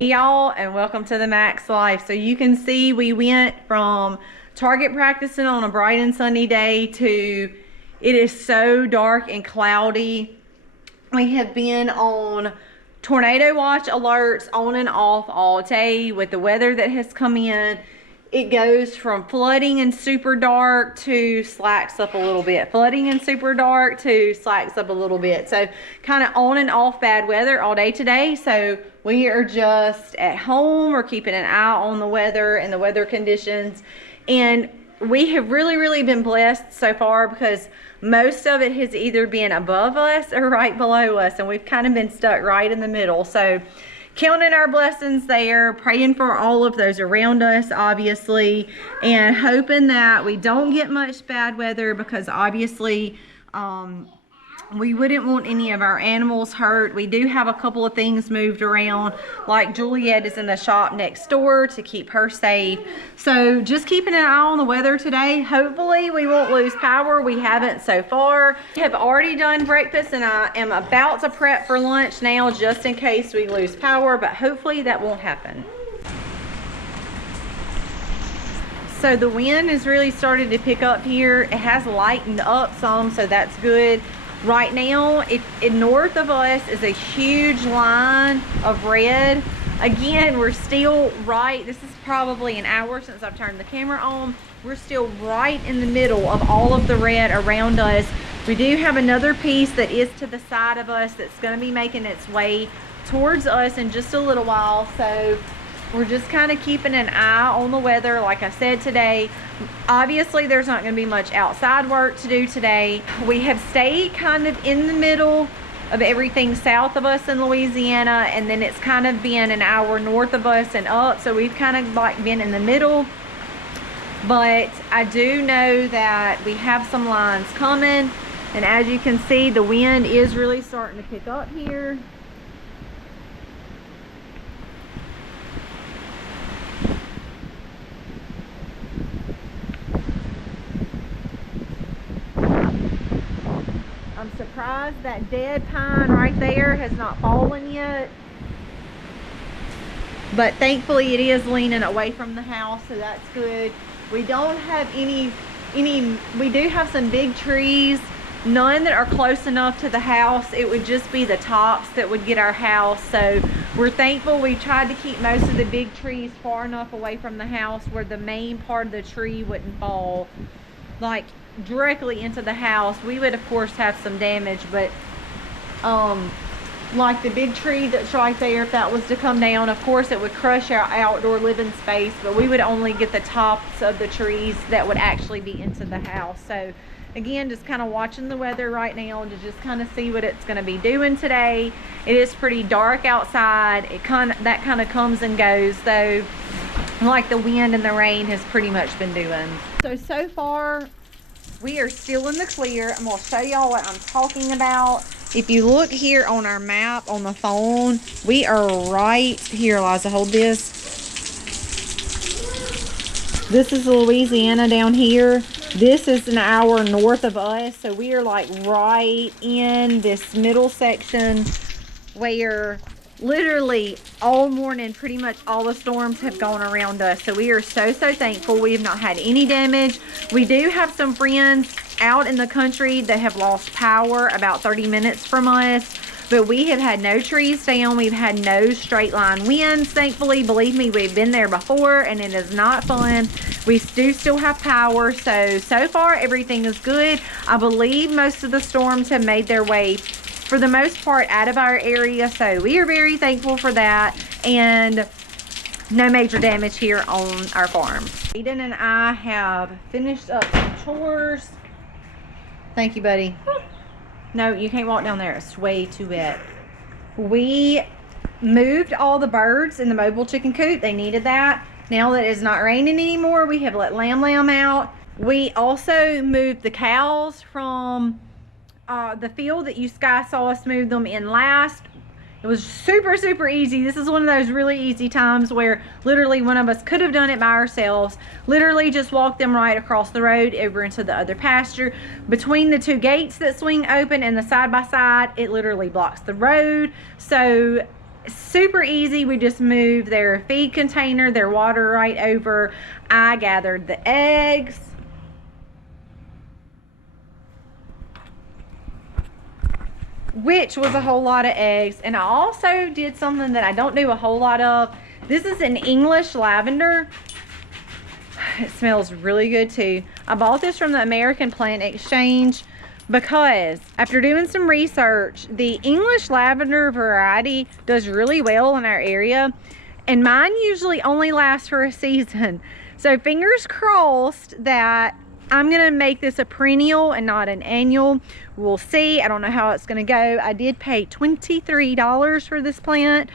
Hey y'all, and welcome to the Max Life. So you can see we went from target practicing on a bright and sunny day to it is so dark and cloudy. We have been on tornado watch alerts on and off all day with the weather that has come in. It goes from flooding and super dark to slacks up a little bit. Flooding and super dark to slacks up a little bit. So kind of on and off bad weather all day today. So we are just at home. We're keeping an eye on the weather and the weather conditions. And we have really been blessed so far because most of it has either been above us or right below us. And we've kind of been stuck right in the middle. So counting our blessings there, praying for all of those around us, obviously, and hoping that we don't get much bad weather because obviously we wouldn't want any of our animals hurt. We do have a couple of things moved around, like Juliet is in the shop next door to keep her safe. So just keeping an eye on the weather today. Hopefully we won't lose power. We haven't so far. We have already done breakfast and I am about to prep for lunch now just in case we lose power, but hopefully that won't happen. So the wind has really started to pick up here. It has lightened up some, so that's good. Right now, north of us is a huge line of red. Again, we're still right. This is probably an hour since I've turned the camera on. We're still right in the middle of all of the red around us. We do have another piece that is to the side of us that's going to be making its way towards us in just a little while. So we're just kind of keeping an eye on the weather. Like I said today, obviously there's not going to be much outside work to do today. We have stayed kind of in the middle of everything south of us in Louisiana, and then it's kind of been an hour north of us and up, so we've kind of like been in the middle. But I do know that we have some lines coming, and as you can see, the wind is really starting to pick up here. I'm surprised that dead pine right there has not fallen yet. But thankfully it is leaning away from the house, so that's good. We don't have any, we do have some big trees, none that are close enough to the house. It would just be the tops that would get our house. So we're thankful. We tried to keep most of the big trees far enough away from the house where the main part of the tree wouldn't fall like directly into the house. We would of course have some damage, but like the big tree that's right there, if that was to come down, of course it would crush our outdoor living space, but we would only get the tops of the trees that would actually be into the house. So again, just kind of watching the weather right now to just kind of see what it's going to be doing today. It is pretty dark outside. That kind of comes and goes though, like the wind and the rain has pretty much been doing. So far we are still in the clear. I'm going to show y'all what I'm talking about. If you look here on our map on the phone, we are right here. Eliza, hold this. This is Louisiana down here. This is an hour north of us. So we are like right in this middle section where literally all morning pretty much all the storms have gone around us. So we are so thankful we have not had any damage. We do have some friends out in the country that have lost power about 30 minutes from us, but we have had no trees down. We've had no straight line winds, thankfully. Believe me, we've been there before and it is not fun. We do still have power, so far everything is good. I believe most of the storms have made their way for the most part out of our area, so we are very thankful for that, and no major damage here on our farm. Aiden and I have finished up some chores. Thank you, buddy. No, you can't walk down there, it's way too wet. We moved all the birds in the mobile chicken coop. They needed that. Now that it's not raining anymore, we have let Lamb out. We also moved the cows from the field that you guys saw us move them in last. It was super easy. This is one of those really easy times where literally one of us could have done it by ourselves. Literally just walk them right across the road over into the other pasture. Between the two gates that swing open and the side by side, it literally blocks the road. So super easy. We just move their feed container, their water right over. I gathered the eggs. Which was a whole lot of eggs. And I also did something that I don't do a whole lot of. This is an English lavender. It smells really good too. I bought this from the American Plant Exchange because after doing some research, the English lavender variety does really well in our area, and mine usually only lasts for a season. So fingers crossed that I'm gonna make this a perennial and not an annual. We'll see. I don't know how it's gonna go. I did pay $23 for this plant,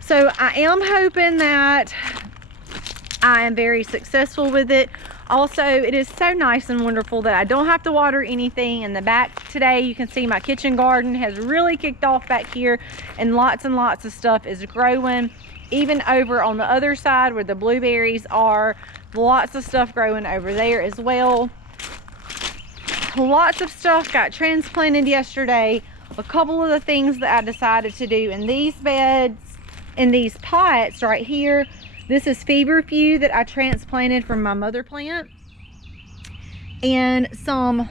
so I am hoping that I am very successful with it. Also, it is so nice and wonderful that I don't have to water anything. In the back today, you can see my kitchen garden has really kicked off back here, and lots of stuff is growing. Even over on the other side where the blueberries are, lots of stuff growing over there as well. Lots of stuff got transplanted yesterday. A couple of the things that I decided to do in these beds, in these pots right here. This is feverfew that I transplanted from my mother plant, and some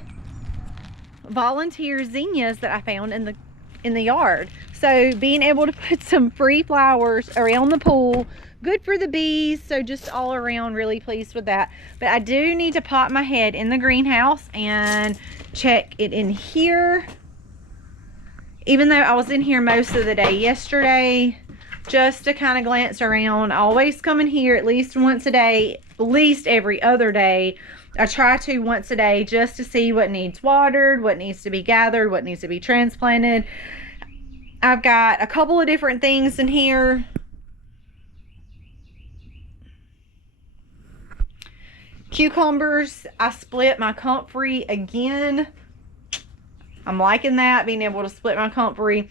volunteer zinnias that I found in the yard. So being able to put some free flowers around the pool, good for the bees. So just all around really pleased with that. But I do need to pop my head in the greenhouse and check it in here. Even though I was in here most of the day yesterday, just to kind of glance around. I always come in here at least once a day, at least every other day. I try to once a day just to see what needs watered, what needs to be gathered, what needs to be transplanted. I've got a couple of different things in here. Cucumbers, I split my comfrey again. I'm liking that, being able to split my comfrey.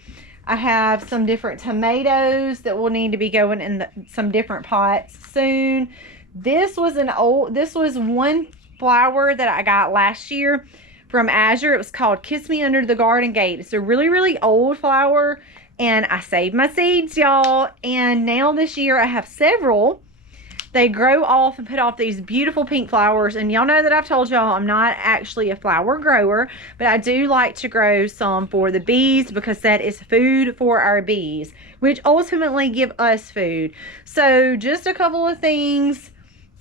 I have some different tomatoes that will need to be going in some different pots soon. This was one flower that I got last year from Azure. It was called Kiss Me Under the Garden Gate. It's a really old flower, and I saved my seeds, y'all. And now this year I have several. They grow off and put off these beautiful pink flowers. And y'all know that I've told y'all I'm not actually a flower grower, but I do like to grow some for the bees, because that is food for our bees, which ultimately give us food. So just a couple of things.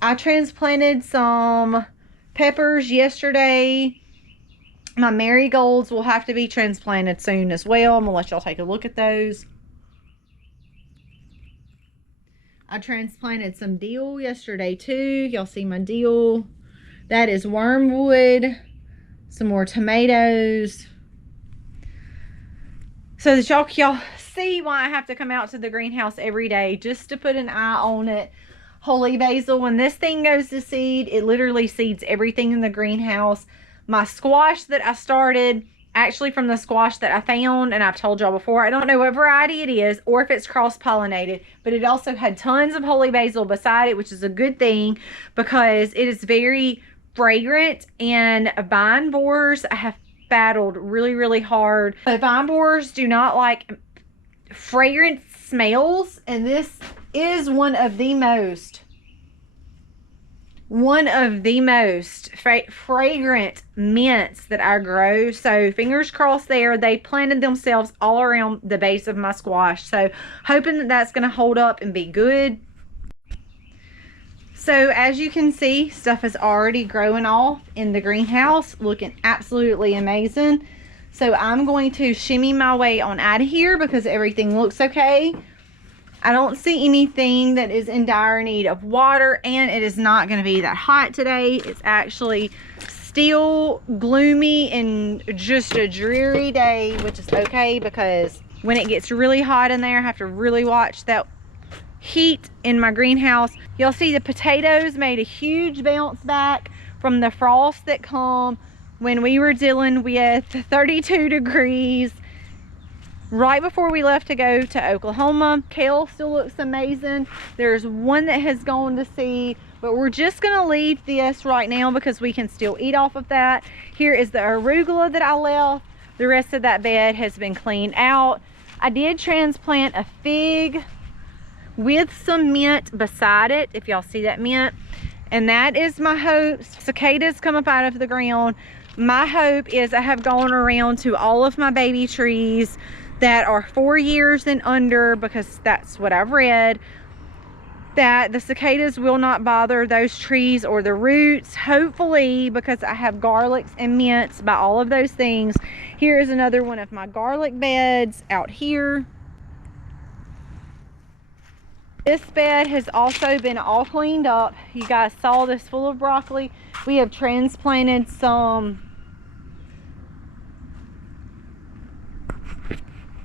I transplanted some peppers yesterday. My marigolds will have to be transplanted soon as well. I'm gonna let y'all take a look at those. I transplanted some dill yesterday too. Y'all see my dill. That is wormwood. Some more tomatoes. So that y'all see why I have to come out to the greenhouse every day just to put an eye on it. Holy basil, when this thing goes to seed, it literally seeds everything in the greenhouse. My squash that I started, actually from the squash that I found, and I've told y'all before, I don't know what variety it is or if it's cross-pollinated, but it also had tons of holy basil beside it, which is a good thing because it is very fragrant. And vine borers, I have battled really hard. But vine borers do not like fragrant smells, and this is one of the most fragrant mints that I grow. So fingers crossed there. They planted themselves all around the base of my squash, so hoping that that's going to hold up and be good. So as you can see, stuff is already growing off in the greenhouse, looking absolutely amazing. So I'm going to shimmy my way on out of here because everything looks okay. I don't see anything that is in dire need of water, and it is not going to be that hot today. It's actually still gloomy and just a dreary day, which is okay because when it gets really hot in there, I have to really watch that heat in my greenhouse. You'll see the potatoes made a huge bounce back from the frost that come when we were dealing with 32 degrees right before we left to go to Oklahoma. Kale still looks amazing. There's one that has gone to seed, but we're just gonna leave this right now because we can still eat off of that. Here is the arugula that I left. The rest of that bed has been cleaned out. I did transplant a fig with some mint beside it, if y'all see that mint. And that is my hope. Cicadas come up out of the ground. My hope is I have gone around to all of my baby trees that are 4 years and under, because that's what I've read, that the cicadas will not bother those trees or the roots. Hopefully, because I have garlics and mints by all of those things. Here is another one of my garlic beds out here. This bed has also been all cleaned up. You guys saw this full of broccoli. We have transplanted some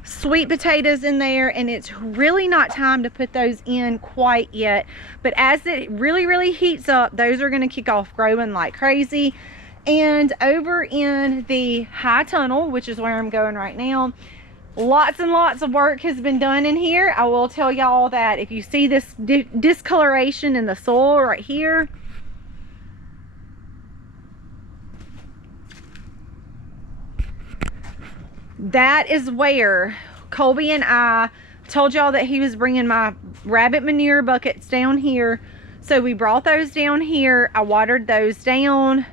sweet potatoes in there, and it's really not time to put those in quite yet. But as it really heats up, those are going to kick off growing like crazy. And over in the high tunnel, which is where I'm going right now, lots and lots of work has been done in here. I will tell y'all that if you see this discoloration in the soil right here, that is where Colby and I told y'all that he was bringing my rabbit manure buckets down here. So we brought those down here. I watered those down.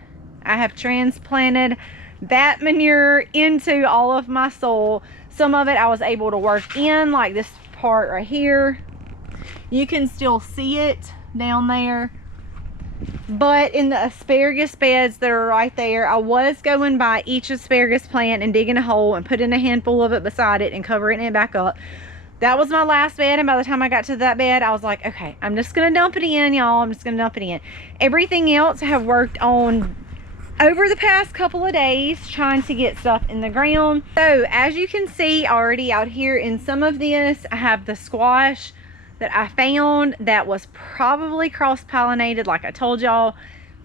I have transplanted that manure into all of my soil. Some of it I was able to work in, like this part right here. You can still see it down there. But in the asparagus beds that are right there, I was going by each asparagus plant and digging a hole and putting a handful of it beside it and covering it back up. That was my last bed, and by the time I got to that bed, I was like, okay, I'm just gonna dump it in, y'all. I'm just gonna dump it in. Everything else I have worked on over the past couple of days, trying to get stuff in the ground. So as you can see already out here in some of this, I have the squash that I found that was probably cross-pollinated, like I told y'all.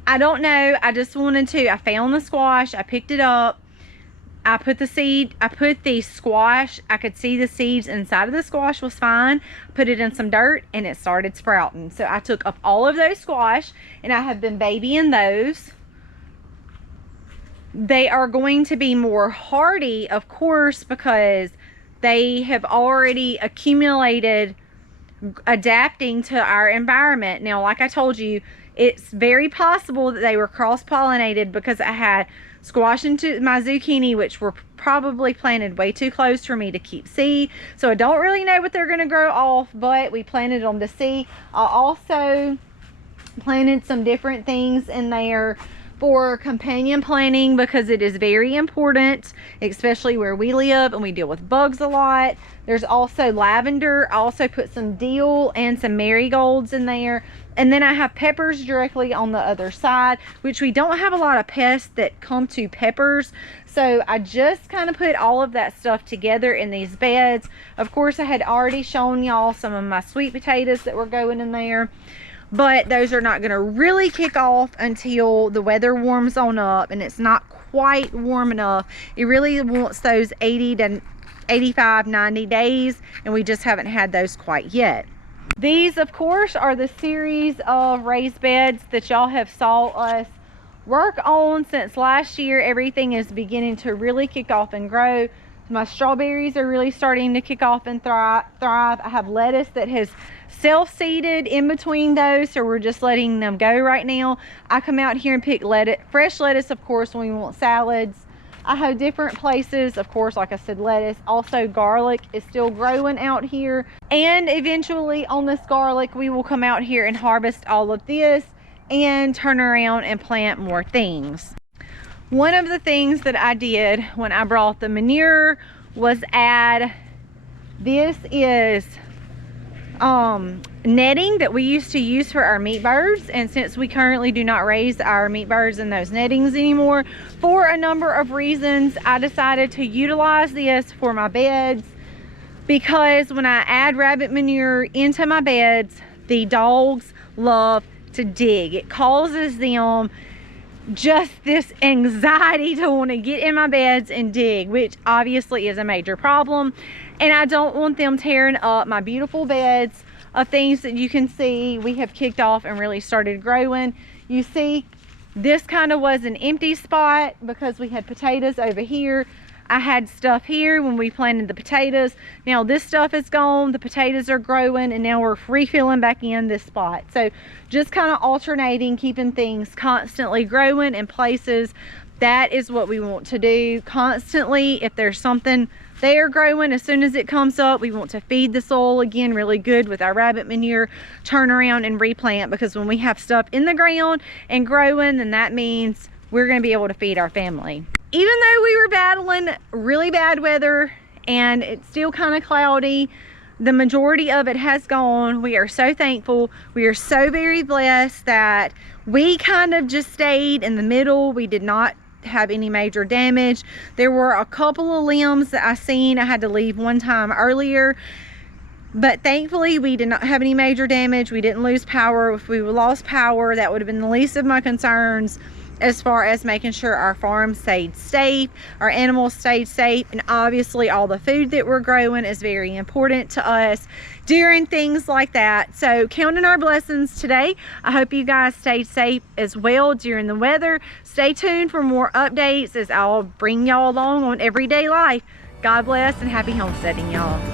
I don't know, I just wanted to. I found the squash, I picked it up, I put the squash, I could see the seeds inside of the squash was fine. Put it in some dirt and it started sprouting. So I took up all of those squash and I have been babying those. They are going to be more hardy, of course, because they have already accumulated adapting to our environment. Now, like I told you, it's very possible that they were cross-pollinated, because I had squash into my zucchini, which were probably planted way too close for me to keep seed. So I don't really know what they're going to grow off, but we planted them to see. I also planted some different things in there for companion planting, because it is very important, especially where we live and we deal with bugs a lot. There's also lavender. I also put some dill and some marigolds in there. And then I have peppers directly on the other side, which we don't have a lot of pests that come to peppers. So I just kind of put all of that stuff together in these beds. Of course, I had already shown y'all some of my sweet potatoes that were going in there. But those are not going to really kick off until the weather warms on up, and it's not quite warm enough. It really wants those 80 to 85, 90 days, and we just haven't had those quite yet. These, of course, are the series of raised beds that y'all have saw us work on since last year. Everything is beginning to really kick off and grow. My strawberries are really starting to kick off and thrive. I have lettuce that has self-seeded in between those, so we're just letting them go right now. I come out here and pick fresh lettuce, of course, when we want salads. I have different places, of course, like I said, lettuce. Also, garlic is still growing out here. And eventually on this garlic, we will come out here and harvest all of this and turn around and plant more things. One of the things that I did when I brought the manure was add, this is netting that we used to use for our meat birds, and since we currently do not raise our meat birds in those nettings anymore, for a number of reasons, I decided to utilize this for my beds, because when I add rabbit manure into my beds, the dogs love to dig. It causes them just this anxiety to want to get in my beds and dig, which obviously is a major problem. And I don't want them tearing up my beautiful beds of things that you can see we have kicked off and really started growing. You see, this kind of was an empty spot because we had potatoes over here. I had stuff here when we planted the potatoes. Now this stuff is gone, the potatoes are growing, and now we're refilling back in this spot. So just kind of alternating, keeping things constantly growing in places. That is what we want to do constantly. If there's something there growing, as soon as it comes up, we want to feed the soil again really good with our rabbit manure, turn around and replant, because when we have stuff in the ground and growing, then that means we're going to be able to feed our family. Even though we were battling really bad weather and it's still kind of cloudy, the majority of it has gone. We are so thankful. We are so very blessed that we kind of just stayed in the middle. We did not have any major damage. There were a couple of limbs that I seen I had to leave one time earlier, but thankfully we did not have any major damage. We didn't lose power. If we lost power, that would have been the least of my concerns, as far as making sure our farm stayed safe, our animals stayed safe, and obviously all the food that we're growing is very important to us during things like that. So counting our blessings today. I hope you guys stayed safe as well during the weather. Stay tuned for more updates as I'll bring y'all along on everyday life. God bless and happy homesteading, y'all.